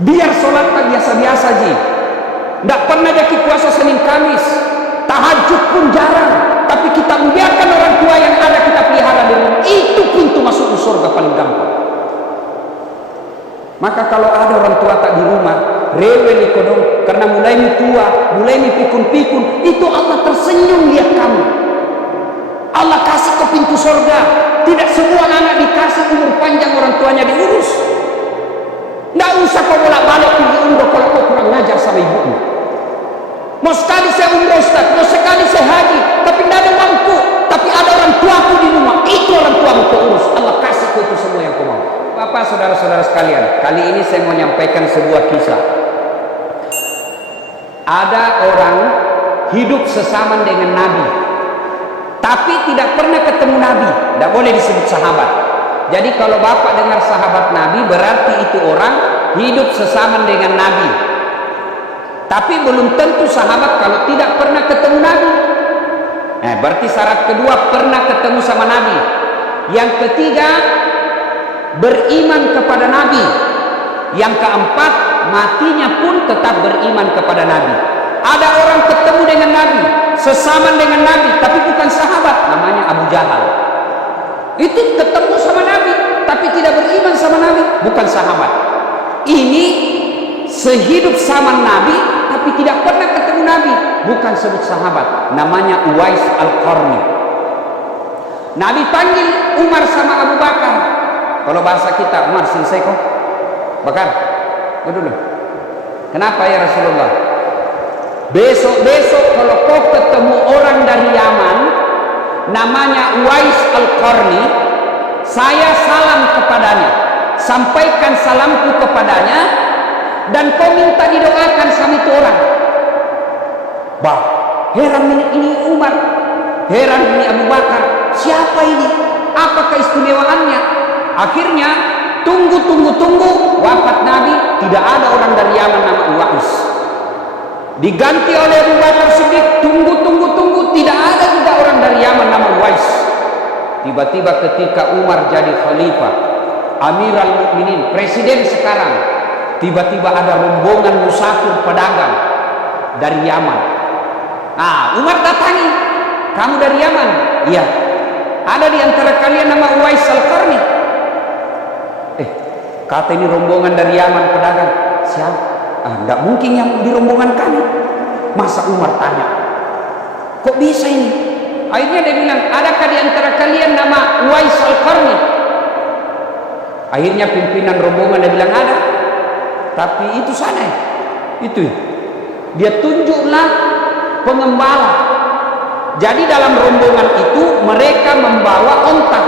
Biar sholat tak biasa-biasa ji. Tidak pernah jadi puasa Senin Kamis, tahajud pun jarang. Tapi kita membiarkan orang tua yang ada kita pelihara di rumah. Itu pintu masuk surga paling gampang. Maka kalau ada orang tua tak di rumah, rewel ikodong, karena mulai tua, mulai pikun-pikun, itu Allah tersenyum lihat kamu. Allah kasih ke pintu surga. Tidak semua anak dikasih umur panjang orang tuanya diurus. Tidak usah kau bolak-balik pergi umroh kalau kau kurang ngajar sama ibumu. Mau sekali saya umroh Ustaz, mau sekali saya haji, tapi tidak ada mampu. Tapi ada orang tuaku di rumah, itu orang tuamu kau urus. Allah kasih kau itu semua yang kau mau. Bapak, saudara-saudara sekalian, kali ini saya mau menyampaikan sebuah kisah. Ada orang hidup sesama dengan Nabi, tapi tidak pernah ketemu Nabi. Tidak boleh disebut sahabat. Jadi kalau Bapak dengar sahabat Nabi, berarti itu orang hidup sesama dengan Nabi. Tapi belum tentu sahabat kalau tidak pernah ketemu Nabi. Berarti syarat kedua pernah ketemu sama Nabi. Yang ketiga beriman kepada Nabi. Yang keempat matinya pun tetap beriman kepada Nabi. Ada orang ketemu dengan Nabi, sesama dengan Nabi, tapi bukan sahabat, namanya Abu Jahal. Itu ketemu sama Nabi, tapi tidak beriman sama Nabi, bukan sahabat. Ini sehidup sama Nabi, tapi tidak pernah ketemu Nabi, bukan sebut sahabat, namanya Uwais Al-Qarni. Nabi panggil Umar sama Abu Bakar. Kalau bahasa kita, Umar selesai kok. Bakar, dulu. Kenapa ya Rasulullah? Besok-besok kalau kau ketemu orang dari Yaman, namanya Uwais Al-Qarni, saya salam kepadanya, sampaikan salamku kepadanya, dan kau minta didoakan sama itu orang. Bah, heran ini Umar, heran ini Abu Bakar, siapa ini? Apa keistimewaannya? Akhirnya tunggu, wafat Nabi, tidak ada orang dari Yaman nama Uwais. Diganti oleh Abu Bakar Siddiq, tunggu, tidak ada juga orang dari Yaman nama Uwais. Tiba-tiba ketika Umar jadi khalifah, Amirul Mukminin, presiden sekarang, tiba-tiba ada rombongan musafir pedagang dari Yaman. Umar datangi, kamu dari Yaman? Iya. Ada di antara kalian nama Uwais Al-Qarni? Kata ini rombongan dari Yaman pedagang. Siapa? Tidak mungkin yang di rombongan kami. Masa Umar tanya, kok bisa ini? Akhirnya dia bilang, adakah di antara kalian nama Uwais Al-Qarni? Akhirnya pimpinan rombongan dia bilang ada. Tapi itu sana, itu dia tunjuklah pengembala. Jadi dalam rombongan itu mereka membawa onta,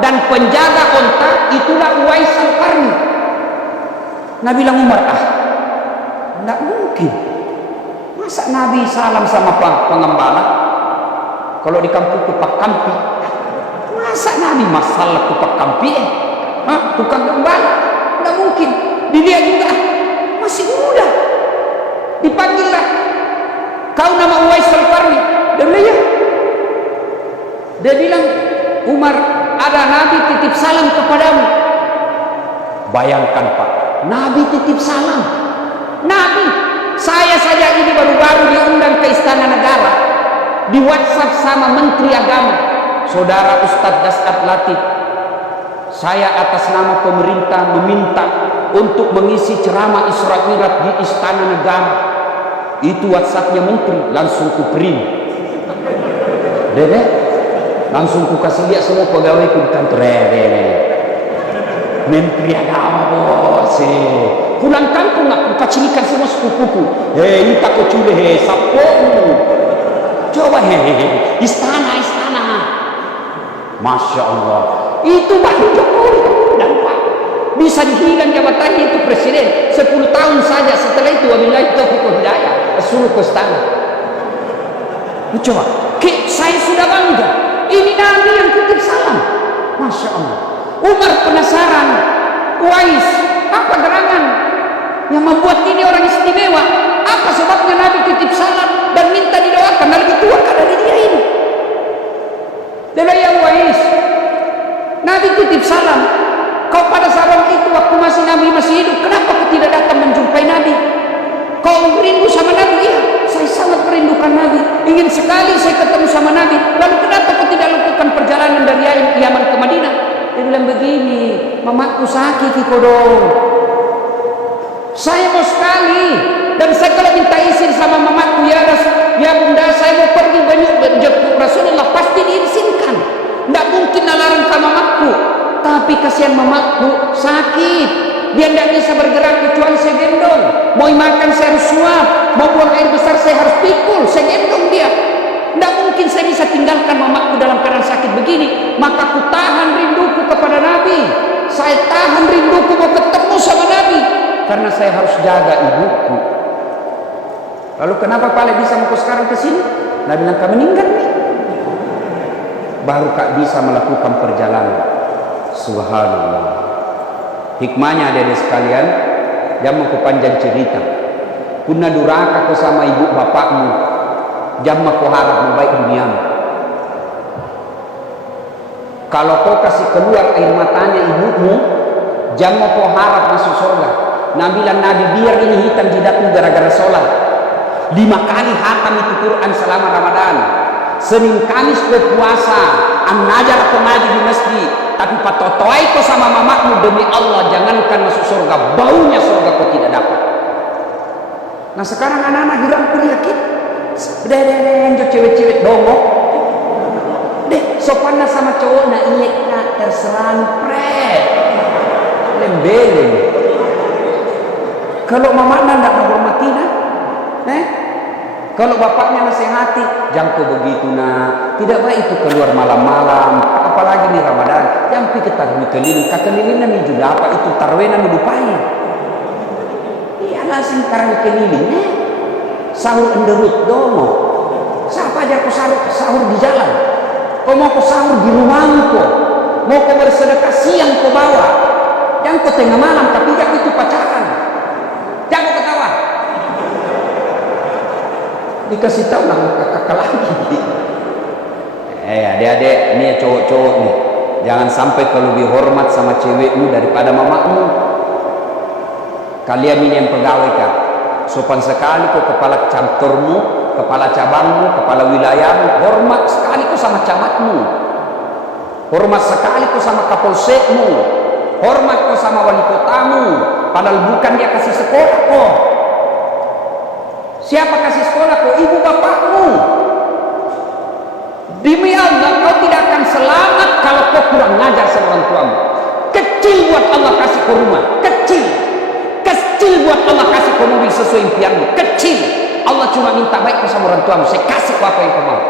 dan penjaga onta itulah Uwais Al-Qarni. Nabi bilang Umar, tidak mungkin. Masa Nabi salam sama pengembala? Kalau di kampungku Pak Kampi, masa Nabi masalah ku Pak Kampi? Tukang gembala? Tidak mungkin. Dilihat juga masih muda. Dipanggillah, kau nama Uwais Al-Qarni? Dia bilang ya. Dia bilang, Umar, ada Nabi titip salam kepadamu. Bayangkan Pak, Nabi titip salam. Nabi, saya saja ini baru-baru diundang ke Istana Negara, di WhatsApp sama Menteri Agama, Saudara Ustadz Das'ad Latif. Saya atas nama pemerintah meminta untuk mengisi ceramah Isra Mi'raj di Istana Negara. Itu WhatsAppnya Menteri, langsung ku print. Dede, langsung ku kasih lihat semua pegawai ku di kantor. Menteri Agama bos. Pulang kampung aku kacilikan semua sepupuku. Ita ko cule sapomu. Coba istana. Masya Allah. Itu baru Jokowi dan Pak. Bisa dihilang jabatannya itu presiden 10 tahun saja. Setelah itu wabillahi taufiq wal hidayah, suruh ke istana. Coba, saya sudah bangga. Ini Nabi yang titip salam. Masya Allah. Umar penasaran, Uwais, apa gerangan yang membuat ini orang istimewa? Apa sebabnya Nabi titip salam dan minta didoakan? Dan lebih tua dari dia ini. Dia ya Uwais, Nabi titip salam. Kau pada saat itu waktu Nabi masih hidup, kenapa kau tidak datang sama Nabi, lalu kenapa kau tidak lakukan perjalanan dari Yaman ke Madinah? Dia bilang begini, mamaku sakit kiko dong. Saya mau sekali, dan saya kalau minta izin sama mamaku, ya bunda saya mau pergi menjemput Rasulullah, pasti diizinkan. Tidak mungkin nalarang ke mamaku. Tapi kasihan mamaku sakit, dia tidak bisa bergerak kecuali saya gendong. Mau makan saya harus suap, mau buang air besar saya harus pikul, saya gendong dia. Tidak mungkin saya bisa tinggalkan mamaku dalam keadaan sakit begini. Maka ku tahan rinduku kepada Nabi, saya tahan rinduku mau ketemu sama Nabi, karena saya harus jaga ibuku. Lalu kenapa Pak bisa mau sekarang ke sini? Nabi bilang kau meninggal nih, baru kak bisa melakukan perjalanan. Subhanallah. Hikmahnya adik-adik sekalian, jangan ku panjang cerita. Kuna duraka kau sama ibu bapakmu, jangan kau harap mau baik duniamu. Kalau kau kasih keluar air matanya ibumu, jangan kau harap masuk surga. Nabi bilang Nabi biar ini hitam jidatmu gara-gara sholat. 5 kali hatam itu Quran selama Ramadan. Senin Kamis berpuasa, an-najar atau ngaji di masjid. Tapi patotoai kau sama mamamu, demi Allah jangankan masuk surga, baunya surga kau tidak dapat. Nah sekarang anak-anak hilang kuliah kita, udah cewek-cewek dongok, deh sopannya sama cowok nak iek nak terserempret, lembeleng. Kalau mamanya tidak menghormati nak, kalau bapaknya nasihati, jangan kau begitu nak, tidak baik itu keluar malam-malam, apalagi di Ramadan. Jangan pikir tahu keliling, kakelilingan ni juga apa itu tarwena melupai. Iya lah sing karang keliling, sahur enderut domo. Siapa aja kau sahur di jalan? Kau mau kau sahur di rumahmu kau, mau kau bersedekah siang kau bawa, jangan kau tengah malam tapi jangan itu pacaran. Jangan kau ketawa. Dikasih tahu lah kakak lagi. Adik-adik, ini ya cowok-cowok nih, jangan sampai kau lebih hormat sama cewekmu daripada mamamu. Kalian ini yang pegawai kak, sopan sekali kau kepala kantormu, kepala cabangmu, kepala wilayahmu, hormat sekali kau sama camatmu, hormat sekali kau sama kapolsekmu, hormat kau sama wali kotamu, padahal bukan dia kasih sekolah kau. Siapa kasih sekolah kau? Ibu bapakmu. Demi Allah kau tidak akan selamat kalau kau kurang ngajar sama orang tuamu. Kecil buat Allah kasih kau rumah, kecil buat Allah kasih kau mobil sesuai impianmu, kecil. Allah cuma minta baik kau sama orang tuamu, saya kasih kau apa yang kau mau.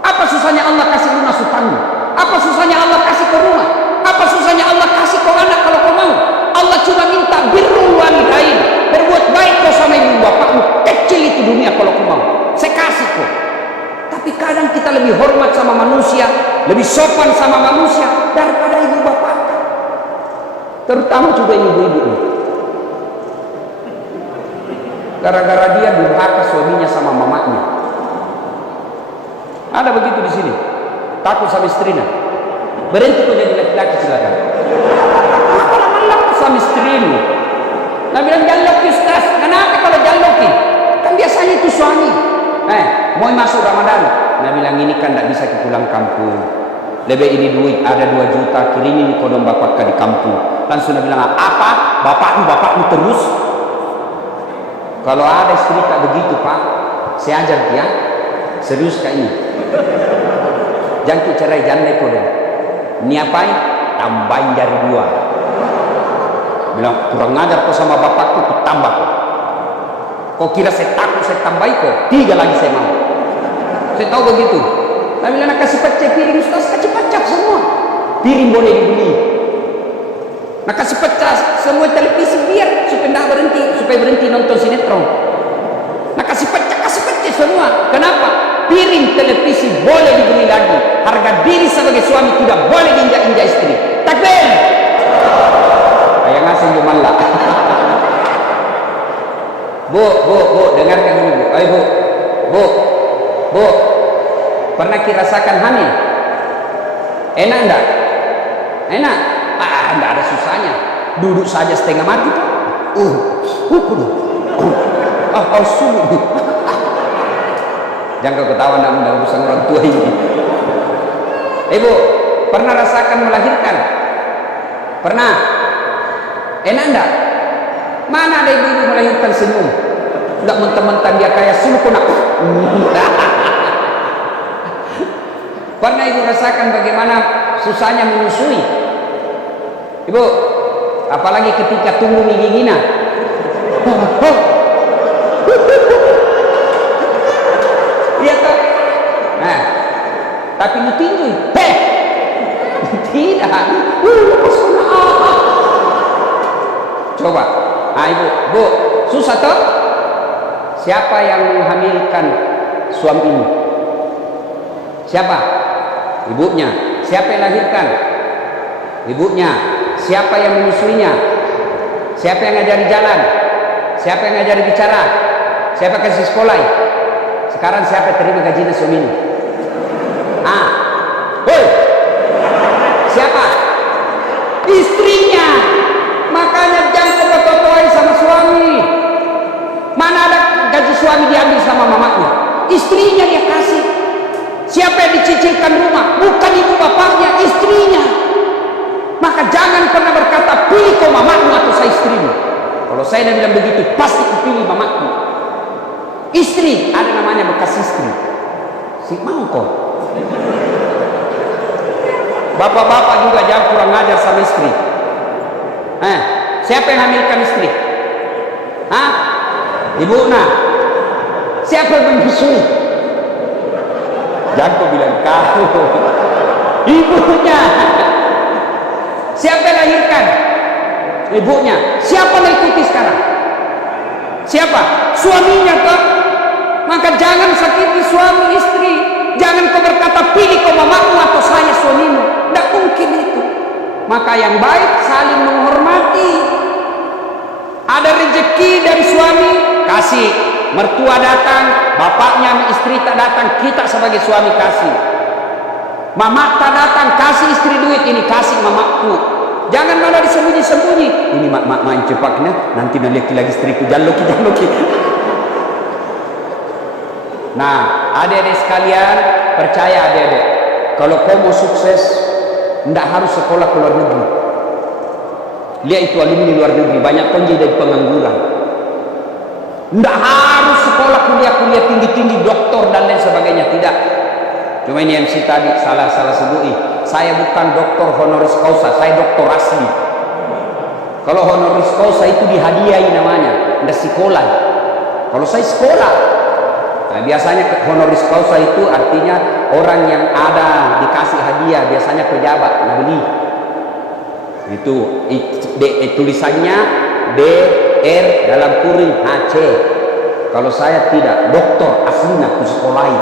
Apa susahnya Allah kasih lunas hutangmu? Apa susahnya Allah kasih kau rumah? Apa susahnya Allah kasih kau anak kalau kau mau? Allah cuma minta birrul walidain, berbuat baik kau sama ibu bapakmu, kecil itu dunia kalau kau mau, saya kasih kau. Tapi kadang kita lebih hormat sama manusia, lebih sopan sama manusia daripada ibu bapak, terutama juga ibu-ibu. Gara-gara dia durhaka suaminya sama mamanya. Ada begitu di sini, takut sama istrinya. Berhenti kau jadi laki-laki silakan. Lama-lama sama istrimu. Nah bilang jaloki Ustaz, kenapa kalau jaloki? Kan biasanya itu suami. Mau masuk Ramadan. Nah bilang ini kan tidak bisa pulang kampung. Lebih ini duit ada 2 juta, kirim ini kodong bapak di kampung. Langsung dia bilang apa? Bapakmu terus. Kalau ada istri tak begitu pak, saya ajar dia, serius kak ini. Jangan cerai janda kodong. Ini apain? Tambahin dari 2. Bilang kurang ngajar kau sama bapakku, ku tambah kau. Kau kira saya takut saya tambahi kau? 3 lagi saya mau. Saya tahu begitu. Tapi bilang nak kasih pecah piring Ustaz, kasih pecah semua. Piring boleh dibeli. Nak kasih pecah semua televisi biar supaya berhenti nonton sinetron. Nak kasih pecah semua. Kenapa? Piring televisi boleh dibeli lagi. Harga diri sebagai suami tidak boleh diinjak-injak istri. Takbir. Kayak ngasih jumalah. Bu, dengarkan dulu bu. Ayo bu, pernah kirasakan hamil? Enak enggak? Enak? Enggak ada susahnya. Duduk saja setengah mati. Jangan kau ketawa, tidak urusan orang tua ini. Ibu, pernah rasakan melahirkan? Pernah? Enak enggak? Mana ada ibu-ibu melahirkan senyum? Enggak mentang-mentang dia kayak suluk nak. Pernah ibu rasakan bagaimana susahnya menyusui? Ibu, apalagi ketika tunggu gigi-gina. Iya toh? Nah, tapi lu tinju, tidak. Coba, ibu, bu, susah toh? Siapa yang menghamilkan suamimu? Siapa? Ibunya. Siapa yang lahirkan? Ibunya. Siapa yang menyusuinya? Siapa yang ngajari jalan? Siapa yang ngajari bicara? Siapa kasih sekolah? Sekarang siapa terima gajinya suamimu? Hoi, siapa? Istrinya. Makanya jangan kotor-kotorin sama suami. Mana ada gaji suami diambil sama mamanya? Istrinya dia kasih. Siapa yang dicicilkan rumah? Bukan ibu bapaknya, istrinya. Maka jangan pernah berkata pilih kau mamamu atau saya istrimu. Kalau saya dah bilang begitu, pasti kupilih mamaku. Istri, ada namanya bekas istri. Si mau kok. Bapak-bapak juga jangan kurang ajar sama istri. Siapa yang hamilkan istri? Ibu nak. Siapa yang menyusui? Jangan kau bilang kau. Ibunya. Siapa yang lahirkan? Ibunya. Siapa yang ikuti sekarang? Siapa? Suaminya toh. Maka jangan sakiti suami istri. Jangan kau berkata pilih kau mamamu atau saya suamimu. Tidak mungkin itu. Maka yang baik saling menghormati. Ada rezeki dari suami, kasih. Mertua datang, bapaknya istri tak datang, kita sebagai suami kasih. Mama tak datang, kasih istri duit, ini kasih mamaku. Jangan malah disembunyi-sembunyi. Ini mak main cepatnya, nanti nanti lagi istriku jaloki. Nah, adik-adik sekalian, percaya adik-adik, kalau kau mau sukses, tidak harus sekolah ke luar negeri. Lihat itu alumni luar negeri, banyak pun jadi pengangguran. Tidak harus sekolah kuliah tinggi-tinggi, doktor dan lain sebagainya, tidak. Cuma ini MC tadi salah sebut. Saya bukan doktor honoris causa, saya doktor asli. Kalau honoris causa itu dihadiahi namanya, tidak sekolah. Kalau saya sekolah, nah, biasanya honoris causa itu artinya orang yang ada dikasih hadiah, biasanya pejabat, nah beli. Itu tulisannya DR dalam kurung HC. Kalau saya tidak, doktor aslinya aku sekolahi.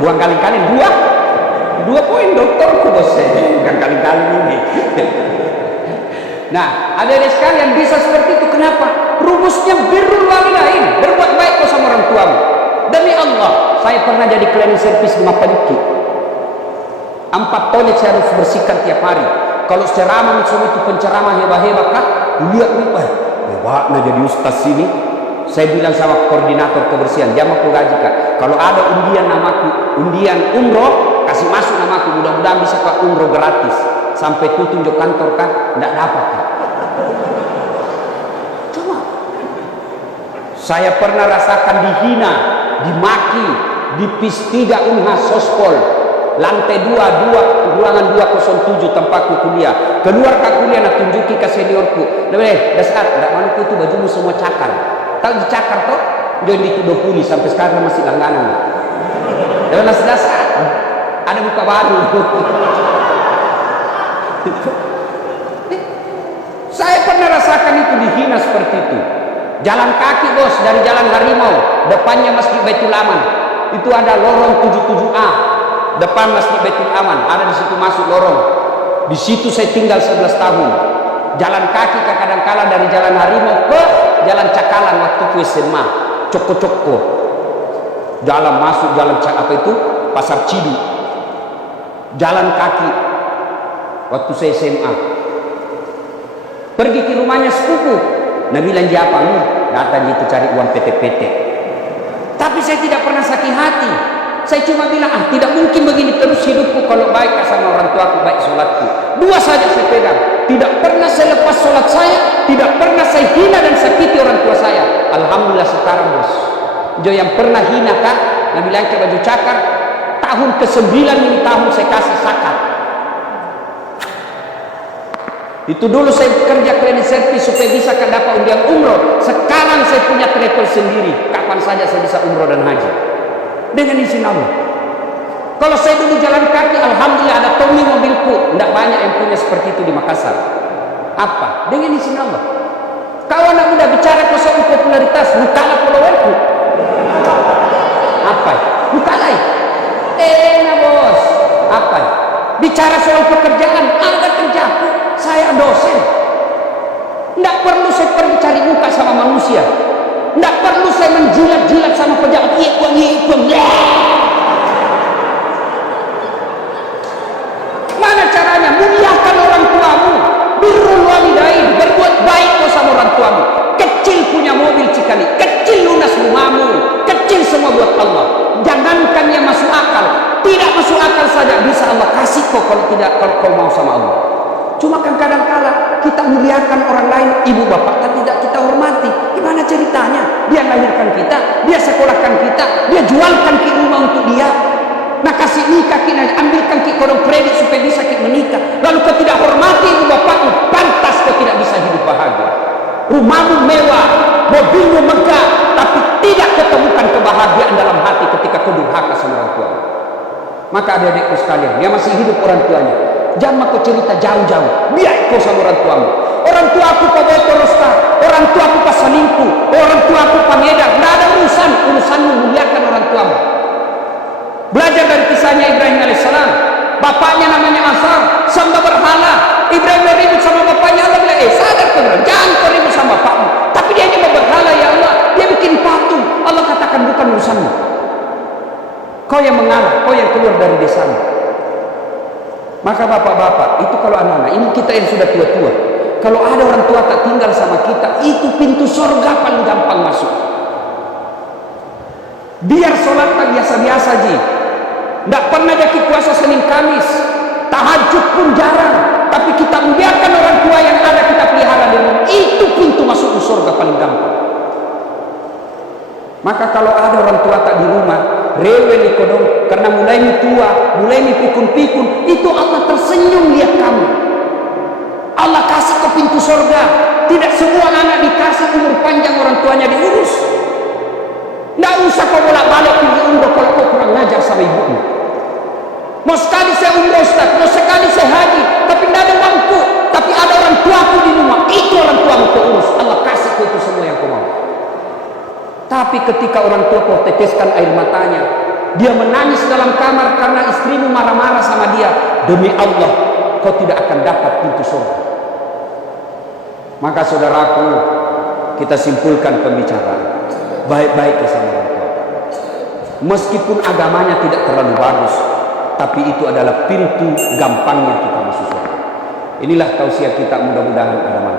Buang kali-kali dua poin doktorku bos saya, bukan kali-kali ini. Nah, adik-adik sekalian bisa seperti itu. Kenapa? Rumusnya birrul walidain, berbuat baik kau sama orang tuamu. Demi Allah, saya pernah jadi cleaning service di Mapaniki. 4 toilet saya harus bersihkan tiap hari. Kalau ceramah itu penceramah hebat-hebat kah? Lihat nih, hebatnya jadi ustaz sini. Saya bilang sama koordinator kebersihan, jangan aku gaji kak. Kalau ada undian namaku, undian umroh, kasih masuk namaku. Mudah-mudahan bisa ke umroh gratis. Sampai itu tunjuk kantor kan, tidak dapat kak. Coba. Saya pernah rasakan dihina, dimaki, di PIS 3 Unhas Sospol. Lantai 2, ruangan 207 tempatku kuliah. Keluar ke kuliah nak tunjuki ke seniorku. Dasar, tidak maluku itu bajumu semua cakar. Tahu dicakar toh? Jadi dituduh puli sampai sekarang masih langganan. Dalam dasar ada muka baru. Saya pernah rasakan itu dihina seperti itu. Jalan kaki bos dari Jalan Harimau, depannya Masjid Baitul Aman. Itu ada lorong 77A. Depan Masjid Baitul Aman, ada di situ masuk lorong. Di situ saya tinggal 11 tahun. Jalan kaki kadang-kala dari Jalan Harimau ke Jalan Cakalang waktu ku SMA, Coko-Coko. Jalan masuk jalan apa itu? Pasar Cidu. Jalan kaki waktu saya SMA. Pergi ke rumahnya sepupu. Nah bilang dia apa? Datang itu cari uang PT-PT. Tapi Tapi saya tidak pernah sakit hati. Saya cuma bilang, tidak mungkin begini terus hidupku kalau baik sama orang tuaku, baik sholatku. Dua saja saya pegang. Tidak pernah saya lepas sholat saya, tidak pernah saya hina dan sakiti orang tua saya. Alhamdulillah sekarang bos. Jo yang pernah hina kak, Nabi bilang ke baju cakar, tahun ke-9 ini tahun saya kasih zakat. Itu dulu saya kerja cleaning service supaya bisa dapat undian umroh. Sekarang saya punya travel sendiri. Kapan saja saya bisa umroh dan haji dengan izin Allah. Kalau saya dulu jalan kaki, alhamdulillah ada Tommy mobilku. Tidak banyak yang punya seperti itu di Makassar. Apa? Dengan izin Allah. Kau anak muda bicara soal popularitas, bukalah followerku. Apa? Bukalah. Enak bos. Apa? Bicara soal pekerjaan, ada kerjaku. Saya dosen. Tidak perlu saya pergi cari muka sama manusia. Tidak perlu saya menjilat-jilat sama pejabat. Mana caranya? Muliakan orang tuamu. Birrul walidain, berbuat baik kau sama orang tuamu. Kecil punya mobil Cikali, kecil lunas rumahmu, kecil semua buat Allah. Jangankan yang masuk akal, tidak masuk akal saja bisa Allah kasih kau kalau tidak, kalau kau mau sama Allah. Cuma kan kadang-kala kita muliakan orang lain, ibu bapak tapi tidak kita hormati. Gimana ceritanya? Dia lahirkan kita, dia sekolahkan kita, dia jualkan ki rumah untuk dia. Nah kasih nikah kita, ambilkan ki kodong kredit supaya bisa ki menikah. Lalu kau tidak hormati ibu bapakmu, pantas kau tidak bisa hidup bahagia. Rumahmu mewah, mobilmu megah, tapi tidak ketemukan kebahagiaan dalam hati ketika kau durhaka sama orang tua. Maka adik-adikku sekalian, dia masih hidup orang tuanya. Jangan kau cerita jauh-jauh, biar kau sama orang tuamu. Orang tua aku pak Botorosta, orang tua aku pak Selingkuh, orang tua aku pak Ngedar. Tidak ada urusanmu muliakan orang tuamu. Belajar dari kisahnya Ibrahim alaihissalam. Bapaknya namanya Azar, sembah berhala. Ibrahim ribut sama bapaknya. Allah bilang, sadar kau, jangan kau ribut sama bapakmu. Tapi dia nyembah berhala, ya Allah. Dia bikin patung. Allah katakan bukan urusanmu. Kau yang mengalah, kau yang keluar dari desamu. Maka bapak-bapak, itu kalau anak-anak, ini kita yang sudah tua-tua. Kalau ada orang tua tak tinggal sama kita, itu pintu surga paling gampang masuk. Biar sholat tak biasa-biasa ji. Tidak pernah jadi puasa Senin Kamis, tahajud pun jarang. Tapi kita membiarkan orang tua yang ada kita pelihara di rumah. Itu pintu masuk surga paling gampang. Maka kalau ada orang tua tak di rumah, rewel ikodong, karena mulai tua, mulai pikun-pikun, itu Allah tersenyum lihat kamu. Allah kasih ke pintu surga. Tidak semua anak dikasih umur panjang orang tuanya diurus. Tidak usah kau bolak-balik pergi umroh kalau kau kurang ngajar sama ibumu. Mau sekali saya umroh Ustaz, mau sekali saya haji, tapi tidak ada uangku, tapi ada orang tuaku di rumah. Itu orang tuamu kau urus. Allah kasih kau itu semua yang kau mau. Tapi ketika orang tua kau teteskan air matanya, dia menangis dalam kamar karena istrimu marah-marah sama dia, demi Allah kau tidak akan dapat pintu surga. Maka saudaraku, kita simpulkan pembicaraan, baik-baik ke sama orang tua. Meskipun agamanya tidak terlalu bagus, tapi itu adalah pintu gampangnya kita masuk surga. Inilah tausiah kita, mudah-mudahan ada manfaat.